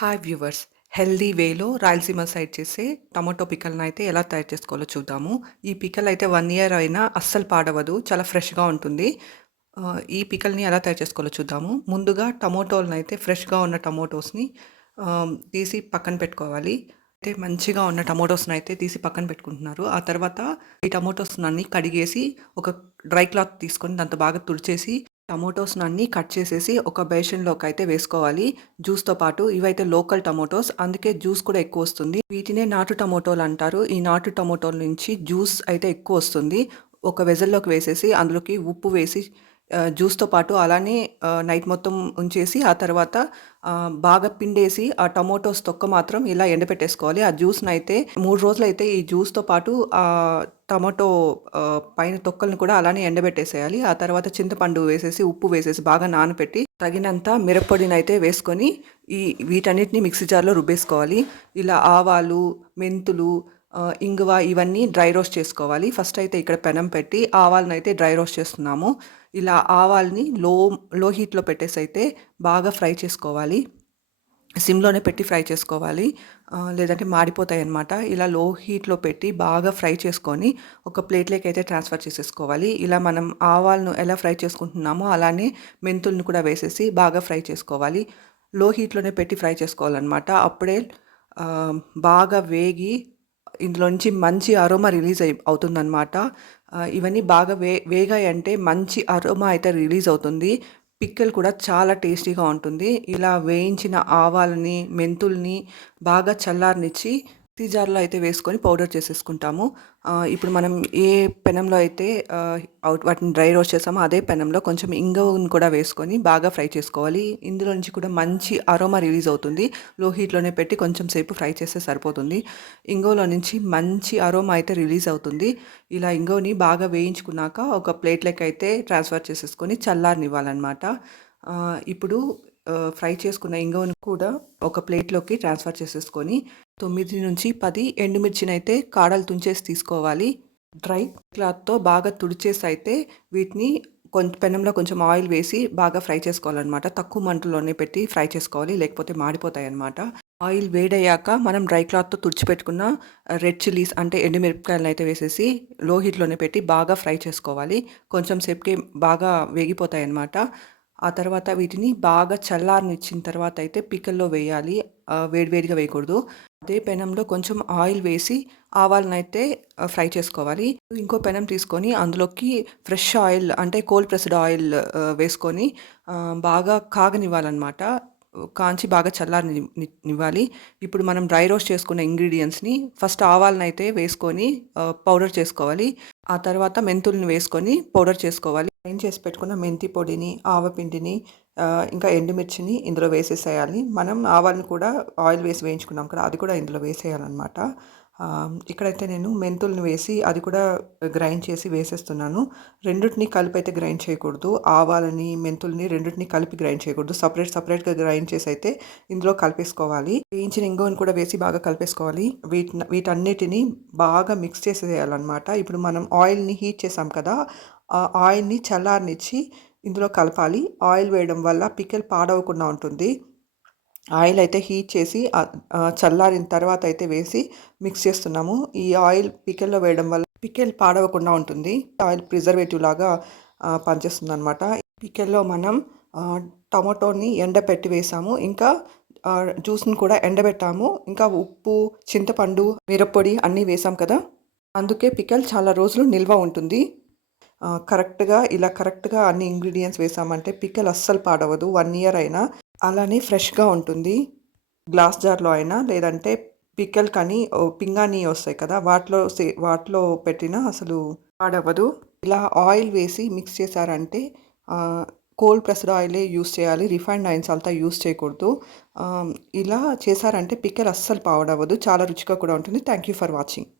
Hi viewers! Healthy వేలో Rayalaseema side చేసే tomato పికల్‌నైతే ఎలా తయారు చేసుకోవాలో చూద్దాము. ఈ పికల్ అయితే 1 ఇయర్ అయినా అస్సలు పాడవదు. చాలా ఫ్రెష్‌గా ఉంటుంది. ఈ పికల్‌ని ఎలా తయారు చేసుకోవాలో చూద్దాము. ముందుగా టమోటోలనైతే ఫ్రెష్‌గా ఉన్న టమోటోస్‌ని తీసి పక్కన పెట్టుకోవాలి. అయితే మంచిగా ఉన్న టమోటోస్‌నైతే తీసి పక్కన పెట్టుకుంటున్నారు. ఆ తర్వాత ఈ టమోటోస్‌నన్నీ కడిగేసి ఒక డ్రై క్లాత్ తీసుకొని దాంతో బాగా తుడిచేసి టమోటోస్‌నన్నీ కట్ చేసేసి ఒక బేషన్‌లోకైతే వేసుకోవాలి. జ్యూస్‌తో పాటు. ఇవైతే లోకల్ టమోటోస్. అందుకే జ్యూస్ కూడా ఎక్కువొస్తుంది. వీటినే నాటు టమోటోలంటారు. ఈ నాటు టమోటోల నుంచి జ్యూస్ అయితే ఎక్కువొస్తుంది. ఒక వెసల్‌లోకి వేసేసి అందులోకి ఉప్పు వేసి జ్యూస్‌తో పాటు అలానే నైట్ మొత్తం ఉంచేసి ఆ తర్వాత బాగా పిండేసి ఆ టమోటోస్ తొక్క మాత్రం ఇలా ఎండబెట్టేసుకోవాలి. ఆ జ్యూస్‌నైతే 3 రోజులైతే ఈ జ్యూస్‌తో పాటు టమాటో పైన తొక్కలను కూడా అలానే ఎండబెట్టేసేయాలి. ఆ తర్వాత చింతపండు వేసేసి, ఉప్పు వేసేసి బాగా నానపెట్టి తగినంత మిరప్పొడినైతే వేసుకొని వీటన్నిటిని మిక్సీ జార్‌లో రుబ్బేసుకోవాలి. ఇలా ఆవాలు, మెంతులు, ఇంగువ ఇవన్నీ డ్రై రోస్ట్ చేసుకోవాలి. ఫస్ట్ అయితే ఇక్కడ పెనం పెట్టి ఆవాలనైతే డ్రై రోస్ట్ చేస్తున్నాము. ఇలా ఆవాల్ని లో హీట్‌లో పెట్టేసైతే బాగా ఫ్రై చేసుకోవాలి. సిమ్‌లోనే పెట్టి ఫ్రై చేసుకోవాలి. లేదంటే మాడిపోతాయన్నమాట. ఇలా లో హీట్‌లో పెట్టి బాగా ఫ్రై చేసుకొని ఒక ప్లేట్‌లోకైతే ట్రాన్స్‌ఫర్ చేసేసుకోవాలి. ఇలా మనం ఆవాలను ఎలా ఫ్రై చేసుకుంటున్నామో అలానే మెంతులను కూడా వేసేసి బాగా ఫ్రై చేసుకోవాలి. లో హీట్‌లోనే పెట్టి ఫ్రై చేసుకోవాలన్నమాట. అప్పుడే ఆహ్, బాగా వేగి ఇందులో నుంచి మంచి అరోమా రిలీజ్ అవుతుందన్నమాట. ఇవన్నీ బాగా వేగాయంటే మంచి అరోమా అయితే రిలీజ్ అవుతుంది. పిక్కల్ కూడా చాలా టేస్టీగా ఉంటుంది. ఇలా వేయించిన ఆవాలని, మెంతుల్ని బాగా చల్లారనిచ్చి మిక్సీ జార్‌లో అయితే వేసుకొని పౌడర్ చేసేసుకుంటాము. ఇప్పుడు మనం ఏ పెనంలో అయితే వాటిని డ్రై రోస్ట్ చేసామో అదే పెనంలో కొంచెం ఇంగువను కూడా వేసుకొని బాగా ఫ్రై చేసుకోవాలి. ఇందులో నుంచి కూడా మంచి అరోమా రిలీజ్ అవుతుంది. లో హీట్‌లోనే పెట్టి కొంచెం సేపు ఫ్రై చేస్తే సరిపోతుంది. ఇంగువలో నుంచి మంచి అరోమా అయితే రిలీజ్ అవుతుంది. ఇలా ఇంగువని బాగా వేయించుకున్నాక ఒక ప్లేట్‌లోకైతే ట్రాన్స్‌ఫర్ చేసేసుకొని చల్లారనివ్వాలనమాట. ఇప్పుడు ఫ్రై చేసుకున్న ఇంగువను కూడా ఒక ప్లేట్‌లోకి ట్రాన్స్‌ఫర్ చేసేసుకొని 9-10 ఎండుమిర్చినైతే కాడలు తుంచేసి తీసుకోవాలి. డ్రై క్లాత్‌తో బాగా తుడిచేసి అయితే వీటిని పెనంలో కొంచెం ఆయిల్ వేసి బాగా ఫ్రై చేసుకోవాలనమాట. తక్కువ మంటలోనే పెట్టి ఫ్రై చేసుకోవాలి. లేకపోతే మాడిపోతాయన్నమాట. ఆయిల్ వేడయ్యాక మనం డ్రై క్లాత్‌తో తుడిచిపెట్టుకున్న రెడ్ చిల్లీస్ అంటే ఎండుమిరపకాయలనైతే వేసేసి లో హీట్‌లోనే పెట్టి బాగా ఫ్రై చేసుకోవాలి. కొంచెం సేపుకి బాగా వేగిపోతాయన్నమాట. ఆ తర్వాత వీటిని బాగా చల్లారనిచ్చిన తర్వాత అయితే పికల్‌లో వేయాలి. వేడి వేడిగా వేయకూడదు. అదే పెనంలో కొంచెం ఆయిల్ వేసి ఆవాలనైతే ఫ్రై చేసుకోవాలి. ఇంకో పెనం తీసుకొని అందులోకి ఫ్రెష్ ఆయిల్ అంటే కోల్డ్ ప్రెస్డ్ ఆయిల్ వేసుకొని బాగా కాగనివ్వాలనమాట. కాంచి బాగా నివ్వాలి. ఇప్పుడు మనం డ్రై రోస్ట్ చేసుకున్న ఇంగ్రీడియెంట్స్‌ని ఫస్ట్ ఆవాలనైతే వేసుకొని పౌడర్ చేసుకోవాలి. ఆ తర్వాత మెంతుల్ని వేసుకొని పౌడర్ చేసుకోవాలి. గ్రైండ్ చేసి పెట్టుకున్న మెంతి పొడిని, ఆవపిండిని ఇంకా ఎండుమిర్చిని ఇందులో వేసేసేయాలి. మనం ఆవాలను కూడా ఆయిల్ వేసి వేయించుకున్నాం కదా! అది కూడా ఇందులో వేసేయాలనమాట. ఇక్కడైతే నేను మెంతుల్ని వేసి అది కూడా గ్రైండ్ చేసి వేసేస్తున్నాను. రెండిటిని కలిపైతే గ్రైండ్ చేయకూడదు. ఆవాలని, మెంతుల్ని రెండిటిని కలిపి గ్రైండ్ చేయకూడదు. సెపరేట్‌గా గ్రైండ్ చేసి అయితే ఇందులో కలిపేసుకోవాలి. వేయించిన ఇంగువను కూడా వేసి బాగా కలిపేసుకోవాలి. వీటన్నిటిని బాగా మిక్స్ చేసేయాలనమాట. ఇప్పుడు మనం ఆయిల్‌ని హీట్ చేసాం కదా! ఆ ఆయిల్‌ని చల్లారనిచ్చి ఇందులో కలపాలి. ఆయిల్ వేయడం వల్ల పికిల్ పాడవకుండా ఉంటుంది. ఆయిల్ అయితే హీట్ చేసి చల్లారిన తర్వాత అయితే వేసి మిక్స్ చేస్తున్నాము. ఈ ఆయిల్ పికిల్‌లో వేయడం వల్ల పికిల్ పాడవకుండా ఉంటుంది. ఆయిల్ ప్రిజర్వేటివ్ లాగా పనిచేస్తుందనమాట. పికిల్‌లో మనం టమాటోని ఎండపెట్టి వేసాము. ఇంకా జ్యూస్‌ని కూడా ఎండబెట్టాము. ఇంకా ఉప్పు, చింతపండు, మిరప్పొడి అన్నీ వేసాం కదా! అందుకే పికిల్ చాలా రోజులు నిల్వ ఉంటుంది. కరెక్ట్‌గా అన్ని ఇంగ్రీడియెంట్స్ వేసామంటే పికిల్ అస్సలు పాడవదు. 1 ఇయర్ అయినా అలానే ఫ్రెష్‌గా ఉంటుంది. గ్లాస్ జార్‌లో అయినా లేదంటే పికిల్‌కని పింగాణీ వస్తాయి కదా! వాటిలో పెట్టినా అసలు పాడవ్వదు. ఇలా ఆయిల్ వేసి మిక్స్ చేశారంటే ఆహ్, కోల్డ్ ప్రెస్డ్ ఆయిలే యూజ్ చేయాలి. రిఫైన్డ్ ఆయిల్స్ అంతా యూజ్ చేయకూడదు. ఇలా చేశారంటే పికిల్ అస్సలు పాడవ్వదు. చాలా రుచిగా కూడా ఉంటుంది. Thank you for watching.